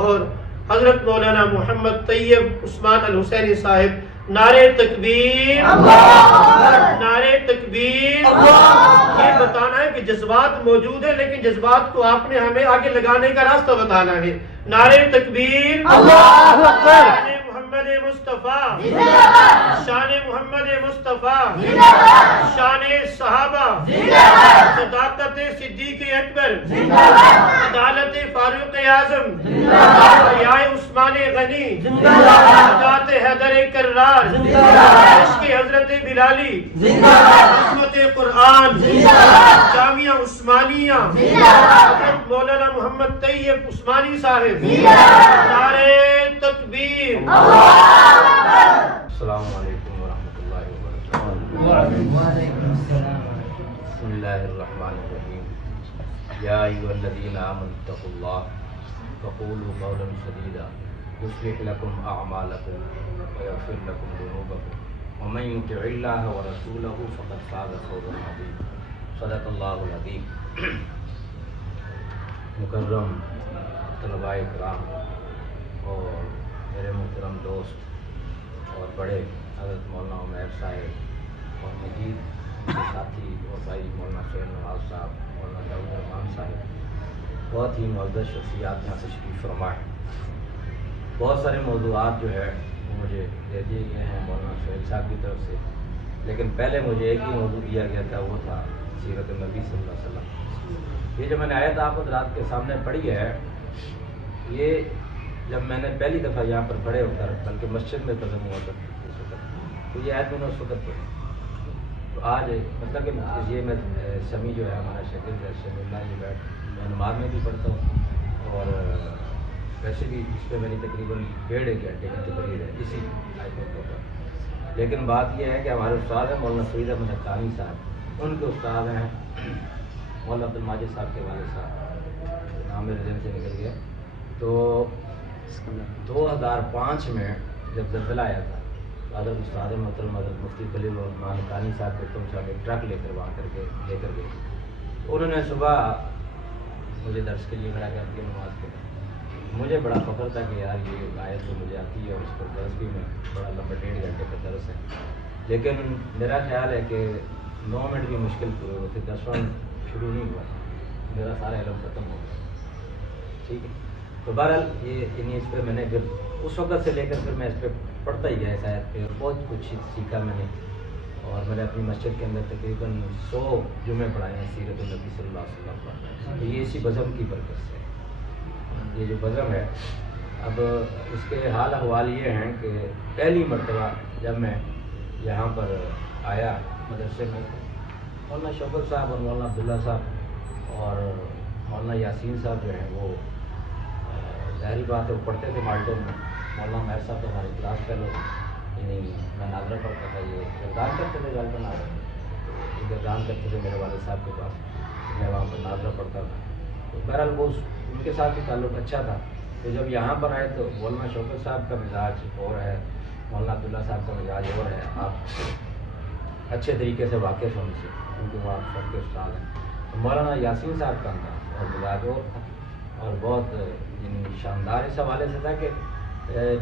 لاہور حضرت مولانا محمد طیب عثمان الحسینی صاحب نعرے تکبیر، نعرے تکبیر۔ یہ بتانا ہے کہ جذبات موجود ہیں، لیکن جذبات کو آپ نے ہمیں آگے لگانے کا راستہ بتانا ہے۔ نعرے تکبیر، شان محمد مصطفیٰ، شان محمد مصطفیٰ، شان صحابہ، صداقت صدیق اکبر، عدالت فاروق اعظم، حیاء عثمان غنی، شجاعت حیدر کرار، عشق حضرت بلالی، عظمت قرآن، جامعہ عثمانیہ، حضرت مولانا محمد طیب عثمانی صاحب، نعرے تکبیر۔ السلام علیکم ورحمۃ اللہ وبرکاتہ۔ بسم اللہ الرحمن الرحیم۔ یا ایھا الذین آمنوا اتقوا اللہ وقولوا قولا سدیدا یصلح لکم اعمالکم ویغفر لکم ذنوبکم ومن یطع اللہ ورسولہ فقد فاز فوزا عظیما۔ صدق اللہ العظیم۔ مکرم طلباء کرام اور میرے محترم دوست اور بڑے حضرت مولانا عمیر صاحب اور مزید ان کے ساتھی اور بھائی مولانا سہیل نواز صاحب، مولانا داؤد الرحمان صاحب، بہت ہی معزز شخصیات یہاں تشریف فرما ہے۔ بہت سارے موضوعات جو ہے وہ مجھے دے دیے گئے ہیں مولانا سہیل صاحب کی طرف سے، لیکن پہلے مجھے ایک ہی موضوع دیا گیا تھا، وہ تھا سیرت النبی صلی اللہ علیہ وسلم۔ یہ جو میں نے آیت آپ حضرات کے سامنے پڑھی ہے، یہ جب میں نے پہلی دفعہ یہاں پر کھڑے ہو کر بلکہ مسجد میں قدم ہوا تھا اس وقت، تو یہ آیت میں نے اس وقت پڑھی۔ تو آج مطلب کہ یہ میں سمی جو ہے ہمارا شاگرد ہے سمی اللہ، یہ میں نماز میں بھی پڑھتا ہوں اور ویسے بھی اس پہ میری تقریباً 1.5 گھنٹے کی تقریر ہے اسی آیتوں کے اوپر۔ لیکن بات یہ ہے کہ ہمارے استاد ہیں مولانا فرید احمد حقانی صاحب، ان کے استاد ہیں مولانا عبد الماجد صاحب کے والد صاحب، نام میرے ذہن سے نکل گیا۔ تو 2005 میں جب زلزلہ آیا تھا، حضرت استاد محترم حضرت مفتی خلیل الرحمان حقانی صاحب کے تم صاحب ایک ٹرک لے کر وہاں لے کر گئے۔ انہوں نے صبح مجھے درس کے لیے کھڑا کر کے نماز پڑھی۔ مجھے بڑا فخر تھا کہ یار یہ آیت تو مجھے آتی ہے اور اس پر درس بھی میں بڑا لمبا 1.5 گھنٹے کا درس ہے، لیکن میرا خیال ہے کہ 9 منٹ بھی مشکل پورے ہوتے، 10واں شروع نہیں ہوا، میرا سارا علم ختم ہو گیا۔ ٹھیک ہے، تو بہرحال یہ اس پہ میں نے پھر اس وقت سے لے کر پھر میں اس پہ پڑھتا ہی گیا اس آیت پہ، اور بہت کچھ سیکھا میں نے، اور میں نے اپنی مسجد کے اندر تقریباً 100 جمعے پڑھائے ہیں سیرت النبی صلی اللہ علیہ وسلم پر۔ یہ اسی بزم کی برکت سے، یہ جو بزم ہے، اب اس کے حال احوال یہ ہیں کہ پہلی مرتبہ جب میں یہاں پر آیا مدرسے میں، مولانا شوکت صاحب اور مولانا عبداللہ صاحب اور مولانا یاسین صاحب جو ہیں وہ ظاہری بات ہے وہ پڑھتے تھے مالٹون میں، مولانا عمیر صاحب تو ہماری کلاس فیلو، یعنی میں ناظرہ پڑھتا تھا، یہ گردان کرتے تھے غالباً گردان کرتے تھے میرے والد صاحب کے پاس، میں وہاں پر ناظرہ پڑھتا تھا۔ تو بہرحال وہ ان کے ساتھ بھی تعلق اچھا تھا۔ تو جب یہاں پر آئے تو مولانا شوکت صاحب کا مزاج اور ہے، مولانا عبداللہ صاحب کا مزاج اور ہے، آپ اچھے طریقے سے واقف ہیں ان سے، کیونکہ وہ آپ سب کے استاد ہیں۔ مولانا یاسین صاحب کا انداز اور مزاج اور تھا، اور بہت یعنی شاندار اس حوالے سے تھا کہ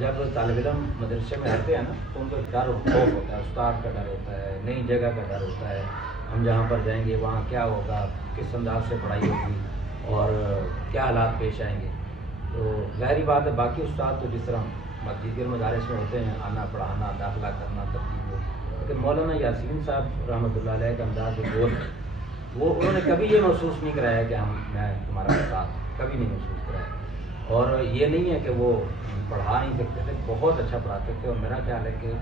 جب طالب علم مدرسے میں آتے ہیں نا تو ان کو ڈر و خوف ہوتا ہے، استاد کا ڈر ہوتا ہے، نئی جگہ کا ڈر ہوتا ہے، ہم جہاں پر جائیں گے وہاں کیا ہوگا، کس انداز سے پڑھائی ہوگی اور کیا حالات پیش آئیں گے۔ تو ظاہری بات ہے باقی استاد تو جس طرح دیگر مدارس میں ہوتے ہیں، آنا پڑھانا داخلہ کرنا ترتیب، لیکن مولانا یاسین صاحب رحمۃ اللہ علیہ کا انداز جو وہ انہوں نے کبھی یہ محسوس نہیں کرایا کہ میں تمہارا استاد ہوں، کبھی نہیں محسوس کرایا۔ اور یہ نہیں ہے کہ وہ پڑھا نہیں سکتے تھے، بہت اچھا پڑھاتے تھے، اور میرا خیال ہے کہ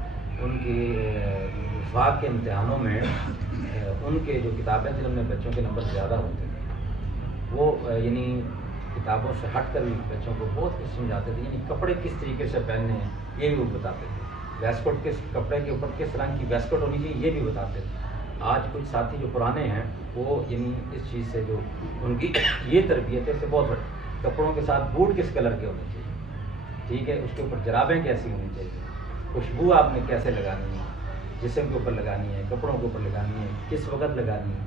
ان کی وفاق کے امتحانوں میں ان کے جو کتابیں تھیں ان میں بچوں کے نمبر زیادہ ہوتے تھے۔ وہ یعنی کتابوں سے ہٹ کر بھی بچوں کو بہت کچھ سمجھاتے تھے، یعنی کپڑے کس طریقے سے پہننے ہیں یہ بھی وہ بتاتے تھے، ویسکوٹ کس کپڑے کے اوپر کس رنگ کی ویسکوٹ ہونی چاہیے یہ بھی بتاتے تھے۔ آج کچھ ساتھی جو پرانے ہیں وہ یعنی اس چیز سے جو ان کی یہ تربیت ہے اس سے بہت بڑی، کپڑوں کے ساتھ بوٹ کس کلر کے ہونے چاہیے، ٹھیک ہے، اس کے اوپر جرابیں کیسی ہونی چاہیے، خوشبو آپ نے کیسے لگانی ہے، جسم کے اوپر لگانی ہے، کپڑوں کے اوپر لگانی ہے، کس وقت لگانی ہے،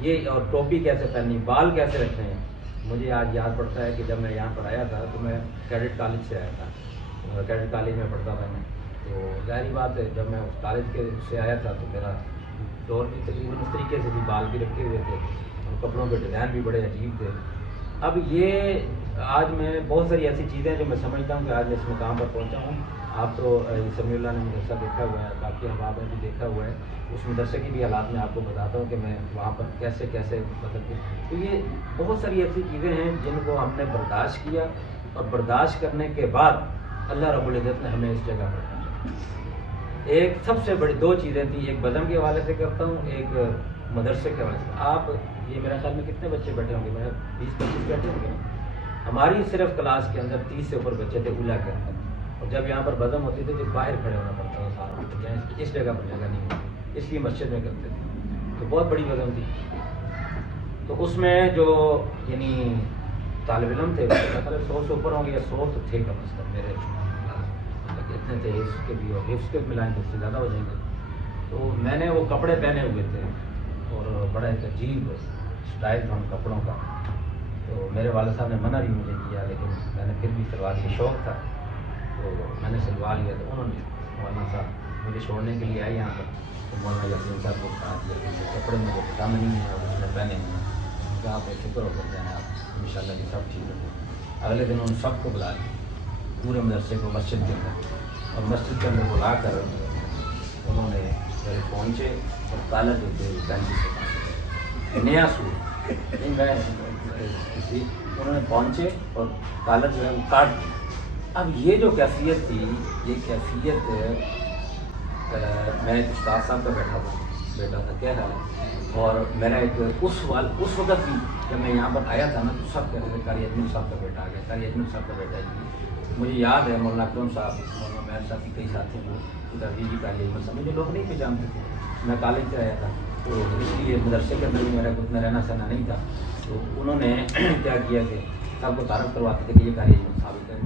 یہ اور ٹوپی کیسے پہننی، بال کیسے رکھنے ہیں، مجھے آج یاد پڑتا ہے کہ جب میں یہاں پر آیا تھا تو میں کیڈٹ کالج سے آیا تھا، کیڈٹ کالج میں پڑھتا تھا میں، تو ظاہری بات ہے جب میں اس کالج کے سے آیا تھا تو میرا دور بھی تقریباً اس طریقے سے بھی، بال بھی رکھے ہوئے تھے اور کپڑوں کے ڈیزائن بھی بڑے عجیب تھے. اب یہ آج میں بہت ساری ایسی چیزیں جو میں سمجھتا ہوں کہ آج میں اس مقام پر پہنچا ہوں. آپ تو سمیع اللہ نے مدرسہ دیکھا ہوا ہے، باقی احباب نے بھی دیکھا ہوا ہے، اس مدرسے کی بھی حالات میں آپ کو بتاتا ہوں کہ میں وہاں پر کیسے کیسے مطلب کہ، تو یہ بہت ساری ایسی چیزیں ہیں جن کو ہم نے برداشت کیا، اور برداشت کرنے کے بعد اللہ رب العزت نے ہمیں اس جگہ پر پہنچایا. ایک سب سے بڑی دو چیزیں تھیں، ایک بدن کے حوالے سے کرتا ہوں، ایک مدرسے کے حوالے سے. آپ یہ میرے خیال میں کتنے بچے بیٹھے ہوں گے؟ میں 20-25 بیٹھے ہوں گے. ہماری صرف کلاس کے اندر 30 سے اوپر بچے تھے اولا کے اندر، اور جب یہاں پر بزم ہوتی تھی تو باہر کھڑے ہونا پڑتا تھا سارا، اس جگہ پر جگہ نہیں ہوتی، اس لیے مسجد میں کرتے تھے. تو بہت بڑی بزم تھی. تو اس میں جو یعنی طالب علم تھے 100 سے اوپر ہوں گے، یا 100 تو تھے کم از کم میرے، اتنے تھے. حفظ کے بھی اور حفظ کے ملائیں تو اس سے زیادہ ہو جائیں گے. تو میں نے وہ کپڑے پہنے ہوئے تھے اور بڑا ایک عجیب اسٹائل تھا ان کپڑوں کا. تو میرے والد صاحب نے منع بھی مجھے کیا، لیکن میں نے پھر بھی سلوا لیا، شوق تھا تو میں نے سلوا لیا. تو انہوں نے مولانا صاحب مجھے چھوڑنے کے لیے آئے یہاں پر، تو مولانا یاسین صاحب کو کہا دیا کہ کپڑے مجھے پسند نہیں ہیں اور اس نے پہنے نہیں ہیں، کہ آپ فکر ہو کر جائیں، آپ ان شاء اللہ یہ سب ٹھیک ہے. اگلے دن ان سب کو بلا لیا، پورے مدرسے کو مسجد کے اندر، اور مسجد کے اندر بلا کر انہوں نے میرے پہنچے اور تالا جو تھے بینچی سے نیا سوٹ نہیں میں کسی، انہوں نے پہنچے اور تالا جو ہے وہ کاٹ دیا. اب یہ جو کیفیت تھی، یہ کیفیت میں ایک استاد صاحب کا بیٹا تھا کہہ رہا ہے، اور میرا ایک اس وقت بھی جب میں یہاں پر آیا تھا نا تو سب کہتے تھے قاری اجمل صاحب کا بیٹا آ گیا، قاری اجمل صاحب کا بیٹا جی. مجھے یاد ہے مولانا اکرم صاحب، مولانا مہر صاحب کی کئی ساتھی ہیں وہ جی قاری اجمل صاحب، مجھے لوگ نہیں پہچانتے تھے. میں کالج سے آیا تھا تو اس لیے مدرسے کے اندر بھی میرا اتنا رہنا سہنا نہیں تھا. تو انہوں نے کیا کیا کہ سب کو تعارف کرواتے تھے کہ یہ قاری اجمل صاحب ہے.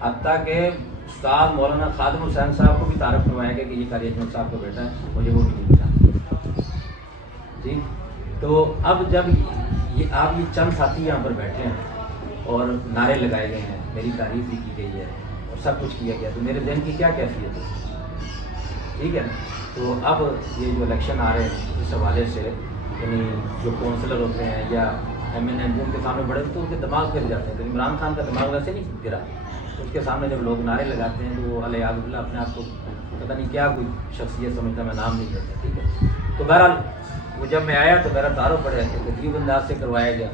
حتیٰ کہ استاد مولانا خادم حسین صاحب کو بھی تعارف کروایا گیا کہ یہ قاری اجمل صاحب کا بیٹا ہے، مجھے وہ بھی نہیں پہچانتے جی. تو اب جب یہ آپ یہ چند ساتھی یہاں پر بیٹھے ہیں اور نعرے لگائے گئے ہیں، میری تعریف بھی کی گئی ہے اور سب کچھ کیا گیا، تو میرے ذہن کی کیا کیفیت ہے؟ ٹھیک ہے نا. تو اب یہ جو الیکشن آ رہے ہیں اس حوالے سے، یعنی جو کونسلر ہوتے ہیں یا ایم این ایم ان کے سامنے بڑے تو ان کے دماغ گر جاتے ہیں. تو عمران خان کا دماغ ویسے نہیں گرا، اس کے سامنے جب لوگ نعرے لگاتے ہیں تو وہ علیہ اللہ اپنے آپ کو پتہ نہیں کیا کوئی شخصیت سمجھتا، میں نام نہیں کرتا. ٹھیک ہے. تو بہرحال وہ جب میں آیا تو میرا تعارف بڑے تقریب انداز سے کروایا گیا.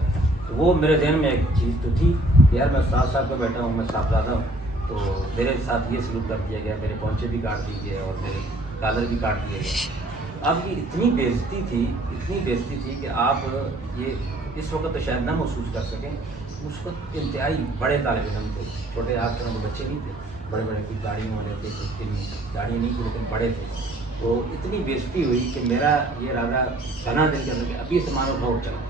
تو وہ میرے ذہن میں ایک چیز تو تھی کہ یار میں استاد صاحب کا بیٹا ہوں، میں صاحبزادہ ہوں، تو میرے ساتھ یہ سلوک کر دیا گیا، میرے پونچے بھی کاٹ دیے گئے اور میرے کالر بھی کاٹ دیے گئے. اب یہ اتنی بےعزتی تھی کہ آپ یہ اس وقت تو شاید نہ محسوس کر سکیں. اس وقت انتہائی بڑے طالب علم تھے، چھوٹے آپ طرح کے بچے نہیں تھے، بڑے بڑے کوئی گاڑیوں والے تھے، کچھ گاڑی نہیں تھی لیکن بڑے تھے. تو اتنی بےعزتی ہوئی کہ میرا یہ ارادہ بنا دل کے اندر کہ ابھی سامان اٹھاؤ چلا.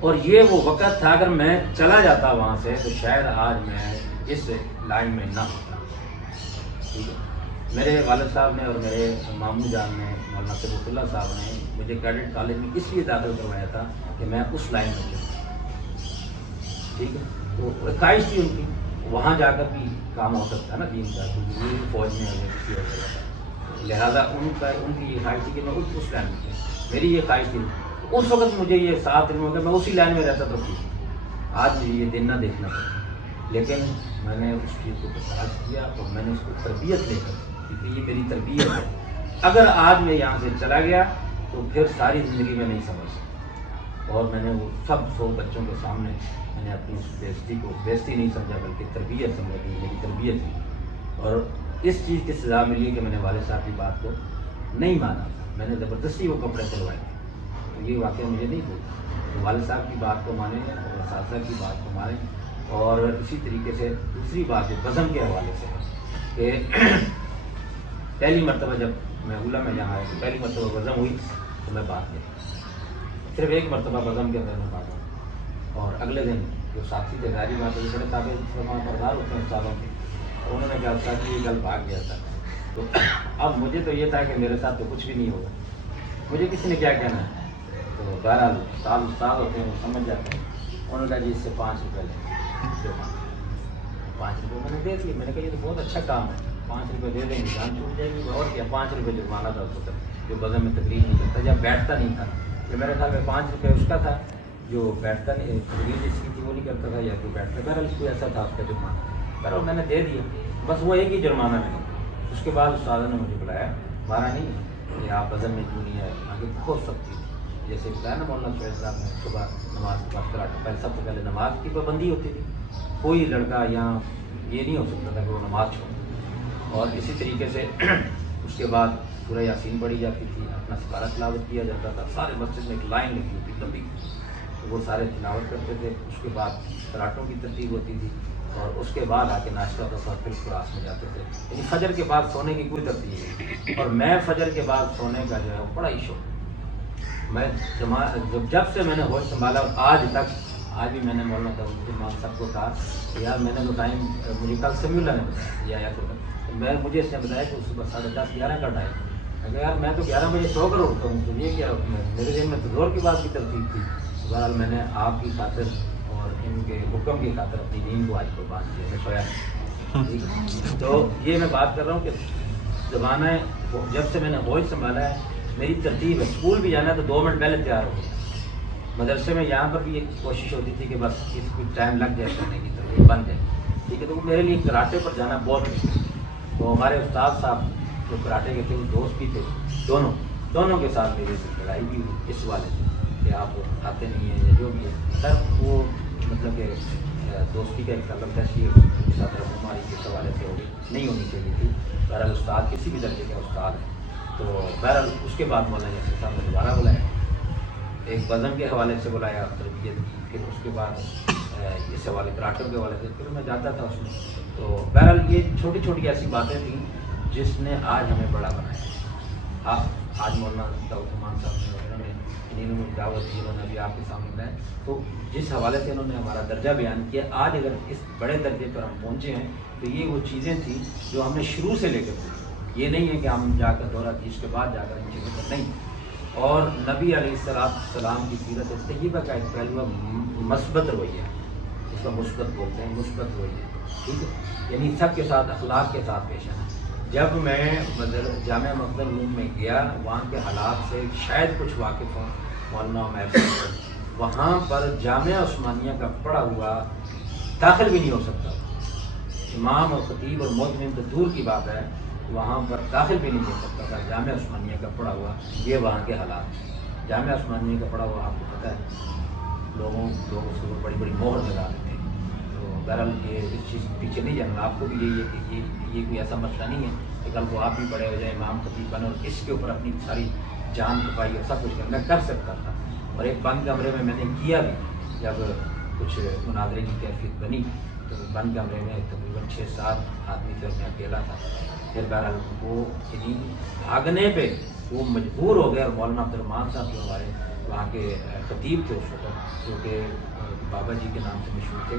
اور یہ وہ وقت تھا اگر میں چلا جاتا وہاں سے تو شاید آج میں اس لائن میں نہ ہوتا. ٹھیک ہے. میرے والد صاحب نے اور میرے ماموں جان نے مولانا ثبوت اللہ صاحب نے مجھے کیڈٹ کالج میں اس لیے داخل کروایا تھا کہ میں اس لائن میں چلوں. ٹھیک ہے. تو خواہش تھی ان کی وہاں جا کر بھی کام ہو سکتا ہے نا دین کا، کیونکہ یہ فوج میں ہمیں کسی اور جگہ کا، لہٰذا ان کی یہ خواہش تھی کہ میں اس لائن میں چلوں. میری یہ خواہش تھی. اس وقت مجھے یہ 7 دن ہو گئے میں اسی لائن میں رہتا تو ٹھیک، آج مجھے یہ دن نہ دیکھنا پڑا. لیکن میں نے اس چیز کو برداشت کیا اور میں نے اس کو تربیت لے کر، کیونکہ یہ میری تربیت ہے. اگر آج میں یہاں سے چلا گیا تو پھر ساری زندگی میں نہیں سمجھ سکتا. اور میں نے وہ سب 100 بچوں کے سامنے میں نے اپنی اس بےعزتی کو بےعزتی نہیں سمجھا بلکہ تربیت سمجھا کہ میری تربیت تھی. اور اس چیز کی سزا ملی کہ میں نے والد صاحب کی بات کو نہیں مانا، میں نے زبردستی وہ کپڑے سلوائے. تو یہ واقعہ مجھے نہیں بھولتا. تو والد صاحب کی بات کو مانیں اور اساتذہ کی بات کو مانیں. اور اسی طریقے سے دوسری بات ہے بزم کے حوالے سے کہ پہلی مرتبہ جب میں اولا میں جہاں آیا تو پہلی مرتبہ بزم ہوئی تو میں بات گیا، صرف ایک مرتبہ بزم کے اندر میں بات ہوں. اور اگلے دن جو ساتھی تھے ظاہری بات ہے بڑے تابع فرمان بردار ہوتے ہیں استادوں کے، اور انہوں نے کہا استاد جی یہ کل بھاگ گیا تھا. تو اب مجھے تو یہ تھا کہ میرے ساتھ تو کچھ بھی نہیں ہوگا، مجھے کسی نے کیا کہنا ہے. تو بہرحال استاد ہوتے ہیں وہ سمجھ جاتے ہیں. انہوں نے کہا جی اس سے 5 روپے لیں 5 روپے میں نے دے دیے. میں نے کہا یہ تو بہت اچھا کام ہے, 5 روپے دے دیں گے جان چھوٹ جائے گی. اور کیا 5 روپے جرمانہ تھا اس کو, جو بزم میں تقریر نہیں کرتا یا بیٹھتا نہیں تھا. یہ میرے خیال میں 5 روپے اس کا تھا, جو بیٹھتا نہیں تقریر جس کی تھی وہ نہیں کرتا تھا, یا تو بیٹھتا. بہرحال کوئی ایسا تھا اس کا جرمانہ. بہرحال میں نے دے دیا, بس وہ ایک ہی جرمانہ میں نے. اس کے بعد استاد نے مجھے بلایا, مارا نہیں کہ آپ بزم میں کیوں نہیں آئے, آگے کھول سکتی تھی. جیسے بتایا نا مولانا شعیب صاحب نے صبح نماز کے بعد کراٹا, پہلے سب سے پہلے نماز کی پابندی ہوتی تھی. کوئی لڑکا یہاں یہ نہیں ہو سکتا تھا کہ وہ نماز چھوڑے. اور اسی طریقے سے اس کے بعد سورہ یاسین پڑھی جاتی تھی, اپنا سپارہ تلاوت کیا جاتا تھا. سارے مسجد میں ایک لائن لگی ہوتی لمبی, تو وہ سارے تلاوت کرتے تھے. اس کے بعد کراٹوں کی ترتیب ہوتی تھی, اور اس کے بعد آ کے ناشتہ ہوتا تھا, پھر کلاس میں جاتے تھے. یعنی فجر کے بعد سونے کی کوئی ترتیب نہیں. اور میں فجر کے بعد سونے کا جو ہے وہ بڑا ہی شوق. میں جب سے میں نے ہوش سنبھالا اور آج تک, آج بھی میں نے مولانا امام صاحب کو کہا کہ یار میں نے تو ٹائم, مجھے کل سمیع اللہ نے بتایا یا تو مجھے اس نے بتایا کہ صبح 10:30 11 کا ٹائم. میں کہا یار میں تو 11 بجے سو کر اٹھتا ہوں, تو یہ کیا میرے ذہن میں تو زور کی بات کی ترتیب تھی. بہرحال میں نے آپ کی خاطر اور ان کے حکم کی خاطر اپنی نیند کو آج قربان کیا, میں سویا. تو یہ میں بات کر رہا ہوں کہ زمانہ جب سے میں نے ہوش سنبھالا ہے میری ترتیب ہے. اسکول بھی جانا ہے تو 2 منٹ پہلے تیار ہو. مدرسے میں یہاں پر بھی ایک کوشش ہوتی تھی کہ بس اس کو ٹائم لگ جائے کرنے کی, ترتیب بن جائے. ٹھیک ہے, تو میرے لیے کراٹے پر جانا بہت مشکل. تو ہمارے استاد صاحب جو کراٹے کے تھے وہ دوست بھی تھے, دونوں کے ساتھ میری لڑائی بھی ہوئی اس والے سے کہ آپ آتے نہیں ہیں یا جو بھی ہے. سر وہ مطلب کہ دوستی کا ایک تعلق ایسی ہماری کے حوالے سے ہوگی, نہیں ہونی چاہیے تھی. بہرحال استاد کسی بھی درجے کا استاد ہے. تو بہرحال اس کے بعد مولانا یاسین صاحب نے دوبارہ بلایا, ایک وزن کے حوالے سے بلایا, تربیت کی. پھر اس کے بعد اس حوالے کراٹوں کے حوالے سے پھر میں جاتا تھا اس میں. تو بہرحال یہ چھوٹی چھوٹی ایسی باتیں تھیں جس نے آج ہمیں بڑا بنایا. آج مولانا داؤد صاحب نے وغیرہ نے انہوں نے دعوت دی, انہوں نے ابھی آپ کے سامنے بتایا. تو جس حوالے سے انہوں نے ہمارا درجہ بیان کیا, آج اگر اس بڑے درجے پر ہم پہنچے ہیں تو یہ وہ چیزیں تھیں جو ہم نے شروع سے لے کر دی. یہ نہیں ہے کہ ہم جا کر دورہ کی اس کے بعد جا کر ان چیزوں پر نہیں. اور نبی علیہ السلام کی سیرت طیبہ کا ایک پہلو مثبت رویہ, اس کا مثبت بولتے ہیں, مثبت رویہ. ٹھیک ہے, یعنی سب کے ساتھ اخلاق کے ساتھ پیش آنا. جب میں جامعہ مقدم روم میں گیا, وہاں کے حالات سے شاید کچھ واقف ہوں مولانا عمیر صاحب, وہاں پر جامعہ عثمانیہ کا پڑھا ہوا داخل بھی نہیں ہو سکتا. امام اور خطیب اور مؤذن تو دور کی بات ہے, وہاں پر داخل بھی نہیں ہو سکتا تھا جامعہ عثمانیہ کا پڑھا ہوا. یہ وہاں کے حالات. جامعہ عثمانیہ کا پڑھا ہوا آپ کو پتہ ہے لوگ اس کے اوپر بڑی بڑی مہر لگا رہے تھے. تو بہرحال یہ اس چیز کے پیچھے نہیں جانا. آپ کو بھی یہی ہے کہ یہ کوئی ایسا مسئلہ نہیں ہے کہ کل کو آپ بھی بڑے ہو جائیں امام خطیب بنے اور اس کے اوپر اپنی ساری جان کپائی اور سب کچھ کرنا کر سکتا تھا. اور ایک بند کمرے میں نے کیا بھی, جب کچھ مناظرے کی کیفیت بنی تو بند کمرے میں تقریباً 6-7 آدمی تھے اور میں اکیلا تھا. پھر بہرحال وہ بھاگنے پہ وہ مجبور ہو گئے. اور مولانا عبدالرحمان صاحب جو ہمارے وہاں کے خطیب تھے اس وقت, جو کہ بابا جی کے نام سے مشہور تھے,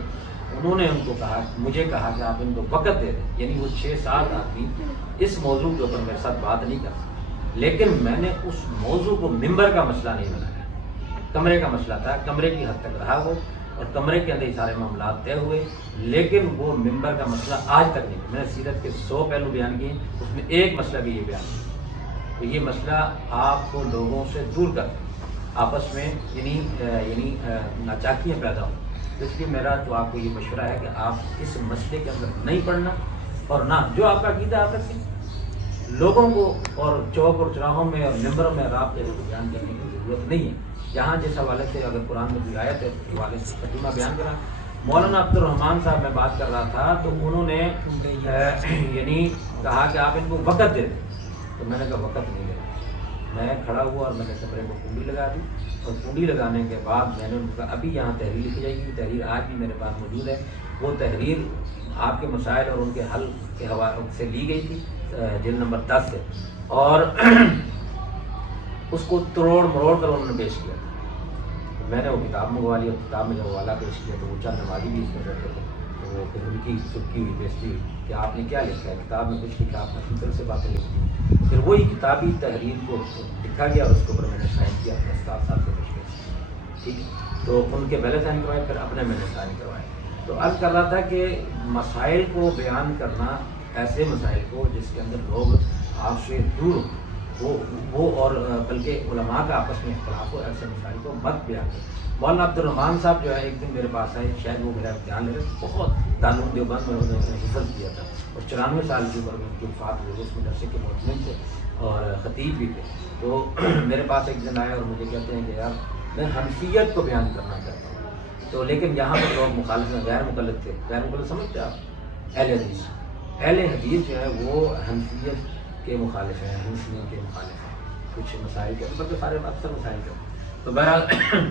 انہوں نے ان کو کہا, مجھے کہا کہ آپ ان کو وقت دے دیں. یعنی وہ 6-7 آدمی اس موضوع کے اوپر میرے ساتھ بات نہیں کر سکتے. لیکن میں نے اس موضوع کو ممبر کا مسئلہ نہیں بنایا, کمرے کا مسئلہ تھا. کمرے کی حد تک رہا وہ, اور کمرے کے اندر ہی سارے معاملات طے ہوئے. لیکن وہ ممبر کا مسئلہ آج تک نہیں. میں نے سیرت کے 100 پہلو بیان کیے, اس میں ایک مسئلہ بھی یہ بیان کیا. تو یہ مسئلہ آپ کو لوگوں سے دور کر آپس میں یعنی ناچاکیاں پیدا ہوں. اس لیے میرا تو آپ کو یہ مشورہ ہے کہ آپ اس مسئلے کے اندر نہیں پڑھنا, اور نہ جو آپ کا عقیدہ آپ رکھیں. لوگوں کو اور چوک اور چراہوں میں اور ممبروں میں رابطے کو بیان کرنے کی ضرورت نہیں ہے. جہاں جس حوالے سے اگر قرآن میں کوئی آیت ہے اس حوالے سے ترجمہ بیان کرا. مولانا عبدالرحمان صاحب میں بات کر رہا تھا تو انہوں نے یعنی کہا کہ آپ ان کو وقت دے دیں. تو میں نے کہا وقت نہیں دے. میں کھڑا ہوا اور میں نے کمرے کو کنڈی لگا دی, اور کنڈی لگانے کے بعد میں نے ان کو کہا ابھی یہاں تحریر لکھی جائے گی. تحریر آج بھی میرے پاس موجود ہے. وہ تحریر آپ کے مسائل اور ان کے حل کے حوالے سے لی گئی تھی, جلد نمبر 10 سے, اور اس کو توڑ مروڑ کر انہوں نے پیش کیا. میں نے وہ کتاب منگوا لی, اور کتاب میں جب حوالہ پیش کیا تو وہ چند نمازی بھی اس میں بیٹھے تھے. تو وہ پھر ان کی سکی ہوئی بیچتی ہوئی کہ آپ نے کیا لکھا ہے, کتاب میں کچھ لکھا, آپ نے فکر سے باتیں لکھی. پھر وہی کتابی تحریر کو لکھا گیا اور اس کے اوپر میں نے سائن کیا اپنے استاد صاحب سے پیش کیا. ٹھیک ہے، تو ان کے پہلے سائن کروائے، پھر اپنے میں نے سائن کروائے. تو عرض کر رہا تھا کہ مسائل کو بیان کرنا، ایسے مسائل کو جس کے اندر لوگ آپ سے دور ہو وہ اور بلکہ علماء کا آپس میں اختلاف ہو، ایسے مسائل کو مت بیان کریں. مولانا عبد الرحمان صاحب جو ہے ایک دن میرے پاس آئے، شاید وہ میرا امتحان لے رہے، بہت دارالعلوم دیوبند میں انہوں نے حفظ کیا تھا اور 94 سال کی عمر میں ان کی وفات ہوئی. اس مدرسے کے مؤذن تھے اور خطیب بھی تھے. تو میرے پاس ایک دن آئے اور مجھے کہتے ہیں کہ یار میں حنفیت کو بیان کرنا چاہتا ہوں، تو لیکن یہاں پر لوگ مخالف ہیں، غیر مقلد تھے. غیر مقلد سمجھتے آپ؟ اہل حدیث. اہل حدیث جو ہے وہ حنفیت کے مخالف ہیں، حنفیوں کے مخالف ہیں کچھ مسائل کے، مطلب سارے اکثر مسائل کے. تو بہرحال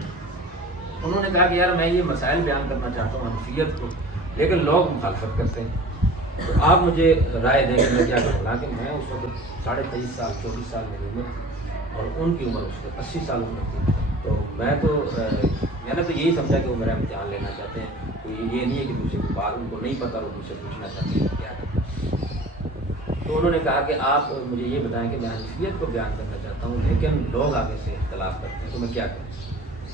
انہوں نے کہا کہ یار میں یہ مسائل بیان کرنا چاہتا ہوں حنفیت کو، لیکن لوگ مخالفت کرتے ہیں، تو آپ مجھے رائے دیں کہ میں کیا کروں. حالانکہ میں اس وقت 23.5 سال 24 سال میری عمر تھی اور ان کی عمر اس وقت 80 سال عمر تھی. تو میں نے تو یہی سمجھا کہ وہ میرا امتحان لینا چاہتے ہیں. تو یہ نہیں ہے کہ مجھ سے کوئی بات ان کو نہیں پتہ اور مجھ سے پوچھنا چاہتے ہیں کیا کریں. تو انہوں نے کہا کہ آپ مجھے یہ بتائیں کہ میں حنفیت کو بیان کرنا چاہتا ہوں لیکن لوگ آگے سے اختلاف کرتے ہیں، تو میں کیا کروں.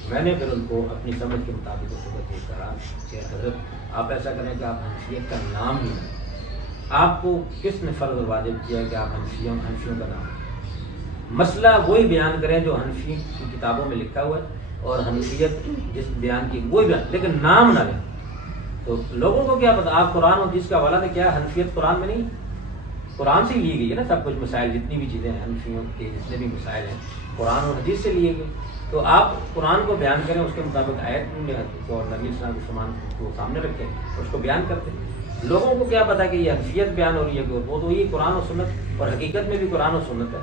میں نے پھر ان کو اپنی سمجھ کے مطابق اس وقت یہ کہا کہ حضرت آپ ایسا کریں کہ آپ حنفیت کا نام ہی لیں. آپ کو کس نے فرض اور واجب کیا ہے کہ آپ حنفیوں کا نام لیں؟ مسئلہ وہی بیان کریں جو حنفی کی کتابوں میں لکھا ہوا ہے اور حنفیت جس بیان کی وہی بیان، لیکن نام نہ لیں. تو لوگوں کو کیا پتا، آپ قرآن اور حدیث کا حوالہ دیں. کیا حنفیت قرآن میں نہیں؟ قرآن سے لی گئی ہے نا سب کچھ. مسائل جتنی بھی چیزیں ہیں حنفیوں کے جتنے بھی مسائل ہیں قرآن اور حدیث سے لیے گئے. تو آپ قرآن کو بیان کریں، اس کے مطابق آیت اور نبی صلی اللہ علیہ وسلم کو سامنے رکھیں، اس کو بیان کرتے ہیں. لوگوں کو کیا پتا کہ یہ حنفیت بیان ہو رہی ہے کہ وہ تو یہ قرآن و سنت، اور حقیقت میں بھی قرآن و سنت ہے.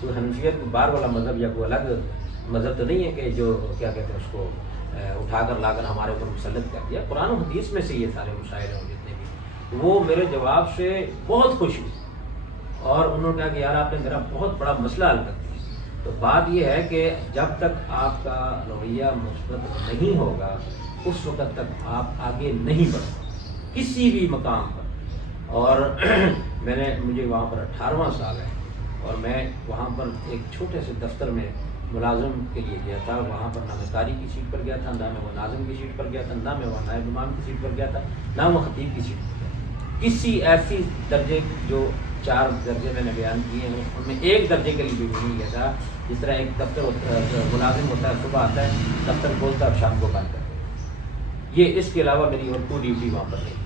تو حنفیت کو بار والا مذہب یا کوئی الگ مذہب تو نہیں ہے کہ جو کیا کہتے ہیں اس کو اٹھا کر لا کر ہمارے اوپر مسلط کر دیا. قرآن و حدیث میں سے یہ سارے مسائل ہیں جتنے بھی. وہ میرے جواب سے بہت خوش ہوئی اور انہوں نے کہا کہ یار آپ نے میرا بہت بڑا مسئلہ حل کر دیا. تو بات یہ ہے کہ جب تک آپ کا رویہ مثبت نہیں ہوگا اس وقت تک آپ آگے نہیں بڑھ سکتے کسی بھی مقام پر. اور مجھے وہاں پر 18واں سال ہے اور میں وہاں پر ایک چھوٹے سے دفتر میں ملازم کے لیے گیا تھا. وہاں پر نہ میں قاری کی سیٹ پر گیا تھا، نہ میں وہ ناظم کی سیٹ پر گیا تھا، نہ میں وہ نائب امام کی سیٹ پر گیا تھا، نہ وہ خطیب کی سیٹ پر گیا تھا. کسی ایسی درجے جو 4 درجے میں نے بیان کیے ہیں ان میں ایک درجے کے لیے بھی نہیں گیا تھا. جس طرح ایک دفتر ملازم ہوتا ہے، صبح آتا ہے دفتر کھولتا ہے اور شام کو بند کرتا ہے، یہ اس کے علاوہ میری اور کوئی ڈیوٹی وہاں پر نہیں.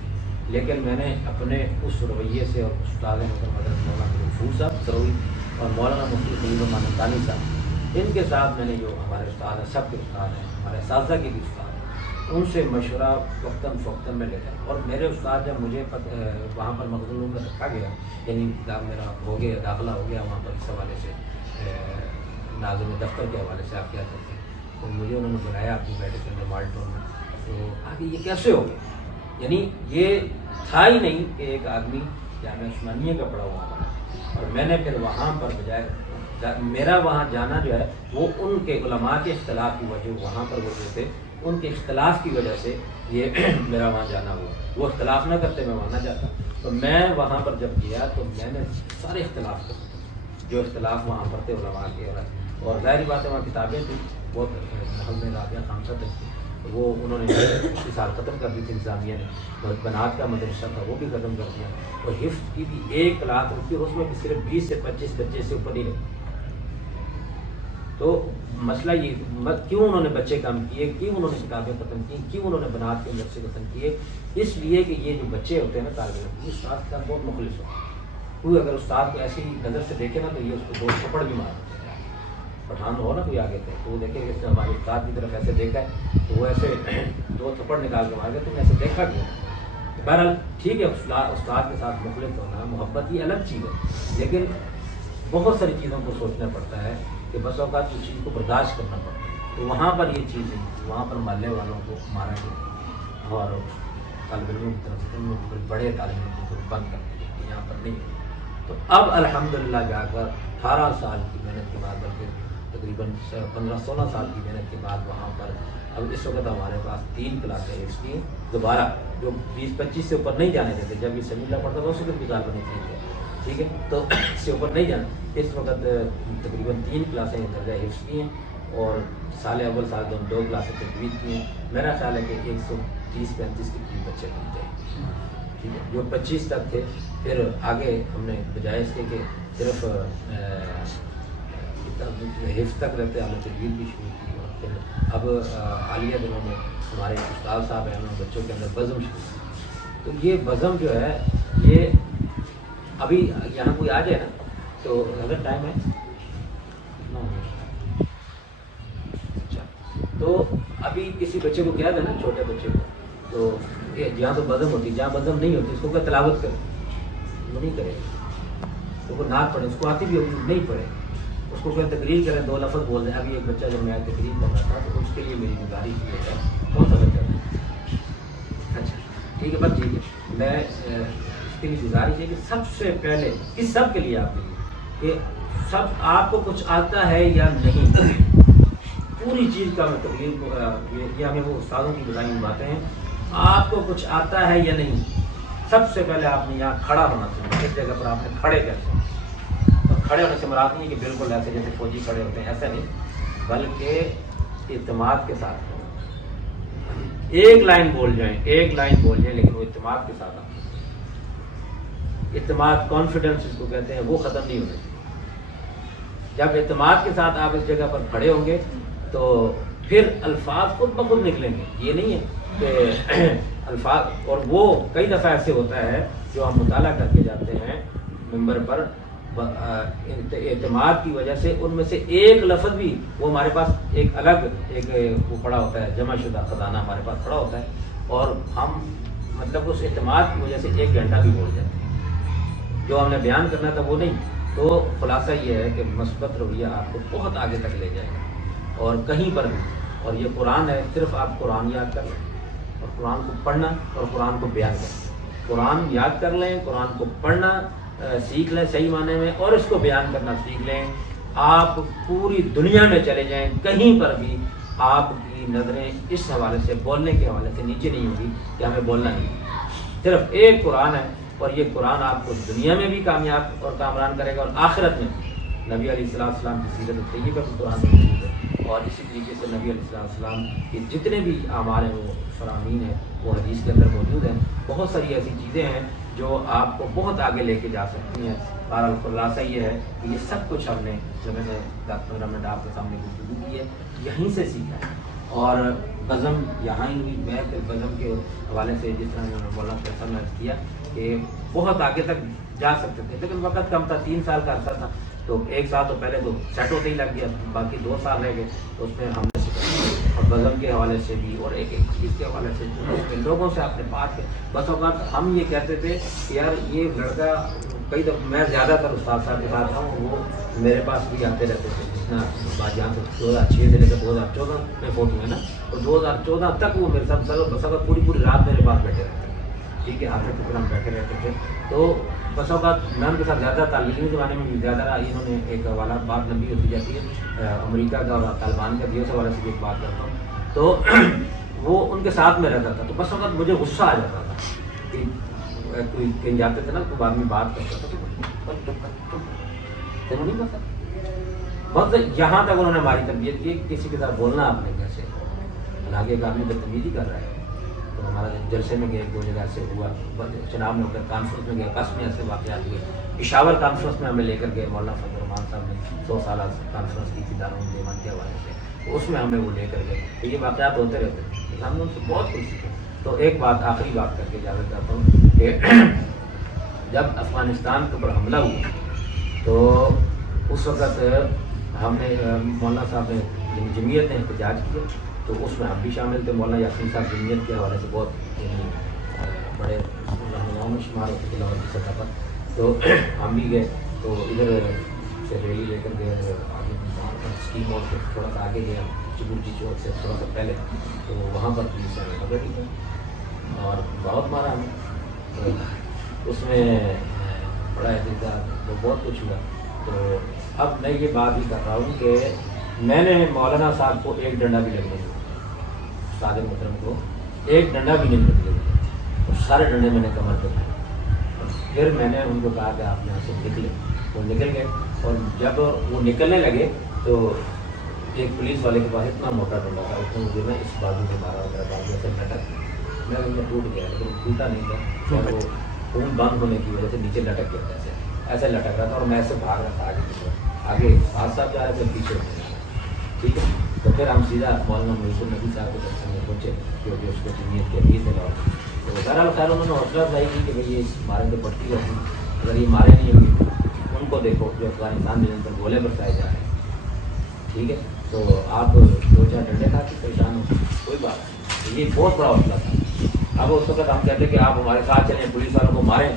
لیکن میں نے اپنے اس رویے سے اور استاد محترم حضرت مولانا غفور صاحب سروی اور مولانا مفتی سلیم الرحمان الثانی صاحب، ان کے ساتھ میں نے جو ہمارے استاد ہیں، سب کے استاد ہیں، ہمارے اساتذہ کے بھی استاد ہیں، ان سے مشورہ وقتاً فوقتاً میں لیتا. اور میرے استاد جب مجھے وہاں پر مخزون میں رکھا گیا، یعنی میرا ہو گیا داخلہ ہو گیا وہاں پر اس حوالے سے ناظم دفتر کے حوالے سے آپ کیا کرتے ہیں، تو مجھے انہوں نے بلایا اپنی بیٹے کے اندر مالٹون میں. تو آگے یہ کیسے ہو گیا، یعنی یہ تھا ہی نہیں کہ ایک آدمی جامعہ عثمانیہ کا پڑھا ہوا بنا. اور میں نے پھر وہاں پر بجائے میرا وہاں جانا جو ہے وہ ان کے علماء کے اختلاف کی وجہ، وہاں پر وہ جو تھے ان کے اختلاف کی وجہ سے یہ میرا وہاں جانا ہوا. وہ اختلاف نہ کرتے میں وہاں نہ جاتا. تو میں وہاں پر جب گیا تو میں نے سارے اختلاف کر جو اختلاف وہاں پر تھے علماء کے، اور ظاہری بات ہے وہاں کتابیں تھیں بہت. محل میں رابعہ خان صاحب تھے، وہ انہوں نے پچھلے سال ختم کر دی تھی انتظامیہ نے. بنات کا مدرسہ تھا وہ بھی ختم کر دیا، اور حفظ کی بھی 1 کلاس رکھی اور اس میں بھی صرف 20 سے 25 بچے سے اوپر ہی رہے. تو مسئلہ یہ کیوں انہوں نے بچے کم کیے، کیوں انہوں نے کتابیں ختم کی، کیوں انہوں نے بنات کے مدرسے ختم کیے؟ اس لیے کہ یہ جو بچے ہوتے ہیں نا طالب علم، استاد کا بہت مخلص ہوتا ہے. کوئی اگر استاد کو ایسی نظر سے دیکھے نا تو یہ اس کو 2 تھپڑ بھی مار دیتے ہیں. پٹھان ہو نا کوئی آگے تھے تو وہ دیکھے کہ اس نے ہمارے استاد کی طرف ایسے دیکھا ہے تو وہ ایسے 2 تھپڑ نکال کے مار گئے. تم ایسے دیکھا کیوں؟ بہرحال ٹھیک ہے، استاد کے ساتھ مخلص ہونا، محبت یہ الگ چیز ہے، لیکن بہت ساری چیزوں کو سوچنا پڑتا ہے کہ بس اوقات اس چیز کو برداشت کرنا پڑتا ہے. تو وہاں پر یہ چیز ہے، وہاں پر محلے والوں کو مارا گیا اور طالب علموں کی طرف سے بڑے طالب علموں کو بند کر دیا کہ یہاں پر نہیں. تو اب الحمدللہ جا کر 18 سال کی محنت کے بعد، بلکہ تقریباً 15-16 سال کی محنت کے بعد وہاں پر اب اس وقت ہمارے پاس 3 کلاسیں اس کی دوبارہ جو 20-25 سے اوپر نہیں جانے دیتے. جب یہ سمیلہ پڑھتا تھا اس وقت بھی طالب نہیں تھے، ٹھیک ہے، تو اس سے اوپر نہیں جانا. اس وقت تقریباً 3 کلاسیں درجہ حفظ کی ہیں اور سال اول سال دو کلاسیں تجوید کی ہیں. میرا خیال ہے کہ 130-135 کے قریب بچے بن جائیں. ٹھیک ہے, جو 25 تک تھے. پھر آگے ہم نے بجائے اس کے کہ صرف حفظ تک رہتے ہم نے تجوید بھی شروع کی. اور پھر اب عالیہ دنوں میں ہمارے استاد صاحب ہیں, انہوں نے بچوں کے اندر بزم شروع کی. تو یہ بزم جو ہے یہ ابھی یہاں کوئی آ جائے نا تو اگر ٹائم ہے اچھا, تو ابھی کسی بچے کو کہہ دیں نا, چھوٹے بچے کو, تو جہاں تو بزم ہوتی, جہاں بزم نہیں ہوتی اس کو کیا تلاوت کرے, وہ نہیں کرے. تو وہ نعت پڑھے, اس کو آتی بھی ہوگی نہیں پڑھے, اس کو کوئی تقریر کریں 2 لفظ بول دیں. ابھی ایک بچہ جب میں تقریر کر رہا تھا تو اس کے لیے میری گزارش یہ ہے. کون سا بچہ ہے؟ اچھا ٹھیک ہے, بس ٹھیک ہے. میں اس کے لیے گزارش ہے کہ سب سے پہلے اس سب کے لیے آپ کے لیے کہ سب آپ کو کچھ آتا ہے یا نہیں, پوری چیز کا میں تقریر کو یہ ہمیں وہ استادوں کی بتائی باتیں ہیں. آپ کو کچھ آتا ہے یا نہیں, سب سے پہلے آپ نے یہاں کھڑا ہونا چاہیے. اس جگہ پر آپ نے کھڑے کرتے ہیں. اور کھڑے ہونے سے مراد نہیں کہ بالکل ایسے جیسے فوجی کھڑے ہوتے ہیں, ایسا نہیں, بلکہ اعتماد کے ساتھ. ایک لائن بول جائیں, لیکن وہ اعتماد کے ساتھ. اعتماد, کانفیڈنس اس کو کہتے ہیں, وہ ختم نہیں ہونا چاہیے. جب اعتماد کے ساتھ آپ اس جگہ پر کھڑے ہوں گے تو پھر الفاظ خود بخود نکلیں گے. یہ نہیں ہے کہ الفاظ, اور وہ کئی دفعہ ایسے ہوتا ہے جو ہم مطالعہ کر کے جاتے ہیں ممبر پر, اعتماد کی وجہ سے ان میں سے ایک لفظ بھی وہ ہمارے پاس ایک الگ ایک وہ پڑا ہوتا ہے, جمع شدہ خزانہ ہمارے پاس پڑا ہوتا ہے, اور ہم مطلب اس اعتماد کی وجہ سے 1 گھنٹہ بھی بول جاتے ہیں. جو ہم نے بیان کرنا تھا وہ نہیں. تو خلاصہ یہ ہے کہ مثبت رویہ آپ کو بہت آگے تک لے جائے گا, اور کہیں پر بھی. اور یہ قرآن ہے, صرف آپ قرآن یاد کر لیں, اور قرآن کو پڑھنا, اور قرآن کو بیان کرنا. قرآن یاد کر لیں, قرآن کو پڑھنا سیکھ لیں صحیح معنی میں, اور اس کو بیان کرنا سیکھ لیں. آپ پوری دنیا میں چلے جائیں, کہیں پر بھی آپ کی نظریں اس حوالے سے, بولنے کے حوالے سے نیچے نہیں ہوگی کہ ہمیں بولنا نہیں. صرف ایک قرآن ہے, اور یہ قرآن آپ کو دنیا میں بھی کامیاب اور کامران کرے گا, اور آخرت میں نبی علیہ السلام کی سیرت طیبہ بھی قرآن میں موجود ہے. اور اسی طریقے سے نبی علیہ السلام کے جتنے بھی اعمال ہیں وہ فرامین ہیں, وہ حدیث کے اندر موجود ہیں. بہت ساری ایسی چیزیں ہیں جو آپ کو بہت آگے لے کے جا سکتی ہیں. بہرحال خلاصہ یہ ہے کہ یہ سب کچھ ہم نے جو میں نے 10-15 منٹ آپ کے سامنے گفتگو کی ہے یہیں سے سیکھا ہے. اور بزم یہاں ہی ہوئی. میں پھر بزم کے حوالے سے جس طرح انہوں نے مولانا فیصل نے کیا کہ بہت آگے تک جا سکتے تھے, لیکن وقت کم تھا, 3 سال کا عرصہ تھا. تو 1 سال تو پہلے تو سیٹ ہوتے ہی لگ گیا, باقی 2 سال رہ گئے. تو اس میں ہم نے سیکھا, اور بزم کے حوالے سے بھی, اور ایک چیز کے حوالے سے بھی لوگوں سے آپ نے بات کی. بس اوقات ہم یہ کہتے تھے کہ یار یہ لڑکا, کئی دفعہ میں زیادہ تر استاد صاحب کے ساتھ ہوں, وہ میرے پاس بھی آتے رہتے تھے. جتنا بات جہاں سے 2006 سے لے کر 2014 میں فوٹو ہے نا, اور 2014 تک وہ میرے ساتھ بس اوقات پوری رات میرے پاس بیٹھے رہتے تھے. ٹھیک ہے, آتے تھے پھر ہم بیٹھے رہتے تھے. تو بس اوقات میں ان کے ساتھ زیادہ تھا, علمی زمانے میں بھی زیادہ رہا. انہوں نے ایک حوالہ بات لمبی ہوتی جاتی ہے امریکہ کا اور طالبان کا, دیوس حوالے سے بھی ایک بات کرتا ہوں. تو وہ ان کے ساتھ میں رہتا تھا, تو بس وقت مجھے غصہ آ جاتا تھا کہ کوئی کہیں جاتے تھے نا, کوئی آدمی بات کرتا تھا تو نہیں پتا. بس یہاں تک انہوں نے ہماری تربیت کی, کسی کے ساتھ بولنا آپ نے کیسے, حالانکہ ایک آدمی بدتمیزی کر رہا ہے. تو ہمارا جلسے میں گئے, 2 جگہ سے ہوا, چناب میں ہو کر کانفرنس میں گئے, قصب میں ایسے واقعات ہوئے. پشاور کانفرنس میں ہمیں لے کر گئے, مولانا فضل الرحمان صاحب نے 100 سالہ کانفرنس کی تھی دارالعلوم دیوبند کے حوالے سے, تو اس میں ہمیں وہ لے کر گئے. تو یہ واقعات ہوتے رہتے ہیں, ہم نے ان سے بہت کچھ سیکھا. تو ایک بات آخری بات کر کے اجازت چاہتا ہوں کہ جب افغانستان کے اوپر حملہ ہوا تو اس وقت ہم نے مولانا صاحب نے جمعیت نے احتجاج کیا, تو اس میں ہم بھی شامل تھے. مولانا یاسین صاحب جمعیت کے حوالے سے بہت بڑے رہنماؤں میں شمار ہوتے تھے لاہور کی سطح پر. تو ہم بھی گئے, تو ادھر سے ریلی لے کر گئے, آگے اسکیم موڑ سے تھوڑا سا آگے گئے, چبورچی چوک سے تھوڑا سا پہلے. تو وہاں پر پولیس نے پکڑ لی اور بہت مارا ہمیں. اس میں بڑا احتجاج, وہ بہت کچھ ہوا. تو اب میں یہ بات ہی کر رہا ہوں کہ میں نے مولانا صاحب کو 1 ڈنڈا بھی لگنے دیا, استاد محترم کو 1 ڈنڈا بھی نہیں لگنے دیا, اور سارے ڈنڈے میں نے کمر پہ کھائے. پھر میں نے ان کو کہا کہ آپ یہاں سے نکلیں. وہ نکل گئے, اور جب وہ نکلنے لگے تو ایک پولیس والے کے پاس اتنا موٹا ڈنڈا تھا، اس نے مجھے نا اس بازو سے مارا، میرا بازو سے لٹک، میں ٹوٹ گیا، لیکن ٹوٹا نہیں تھا، وہ خون بند ہونے کی وجہ سے نیچے لٹک گیا تھا، ایسے لٹک رہا تھا، اور میں ایسے بھاگ رہا تھا آگے کی طرف، آگے آس صاحب جا رہے تھے، پیچھے ہونے جا رہا، ٹھیک ہے. تو پھر ہم سیدھا مولانا محیط النبی صاحب کے درشن میں پہنچے، کیونکہ اس کو جمعیت کے امیر تھے لاہور. تو بہرحال خیر انہوں نے حوصلہ افزائی کی کہ بھائی یہ ماریں گے پٹی ہوتی، اگر یہ مارے نہیں ہوں گے ان کو دیکھو جو افغانستان میں جن پر گولے برسائے جا رہے ہیں، ٹھیک ہے، تو آپ 2-4 ڈنڈے کھا کے پریشان ہو، کوئی بات نہیں. یہ بہت بڑا حوصلہ تھا. اب اس وقت ہم کہتے کہ آپ ہمارے ساتھ چلیں، پولیس والوں کو ماریں،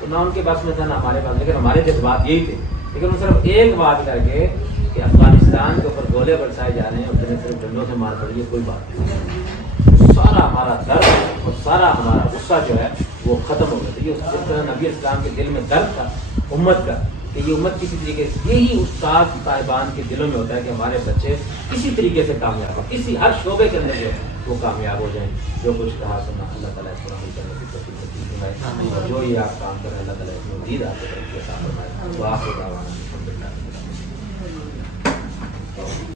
تو نہ ان کے بس میں تھا نہ ہمارے پاس، لیکن ہمارے جذبات یہی تھے. لیکن وہ صرف ایک بات کر کے کہ افغانستان کے اوپر گولے برسائے جا رہے ہیں اور صرف ڈنڈوں سے مار پڑی ہے، کوئی بات نہیں. سارا ہمارا درد اور سارا ہمارا غصہ جو ہے وہ ختم ہو گیا تھا. یہ جس طرح نبی اسلام کے دل میں درد تھا امت کا، کہ یہ امت کسی طریقے سے، یہی استاد صاحبان کے دلوں میں ہوتا ہے کہ ہمارے بچے کسی طریقے سے کامیاب ہو، کسی ہر شعبے کے اندر جو ہے وہ کامیاب ہو جائیں. جو کچھ کہا سنا اللہ تعالیٰ اس پر عمل کرنے کی توفیق نصیب فرمائے، اور جو یہ آپ کام کریں اللہ تعالیٰ اس میں مزید آپ کو ترقی عطا فرمائے. دعا سے دعوانا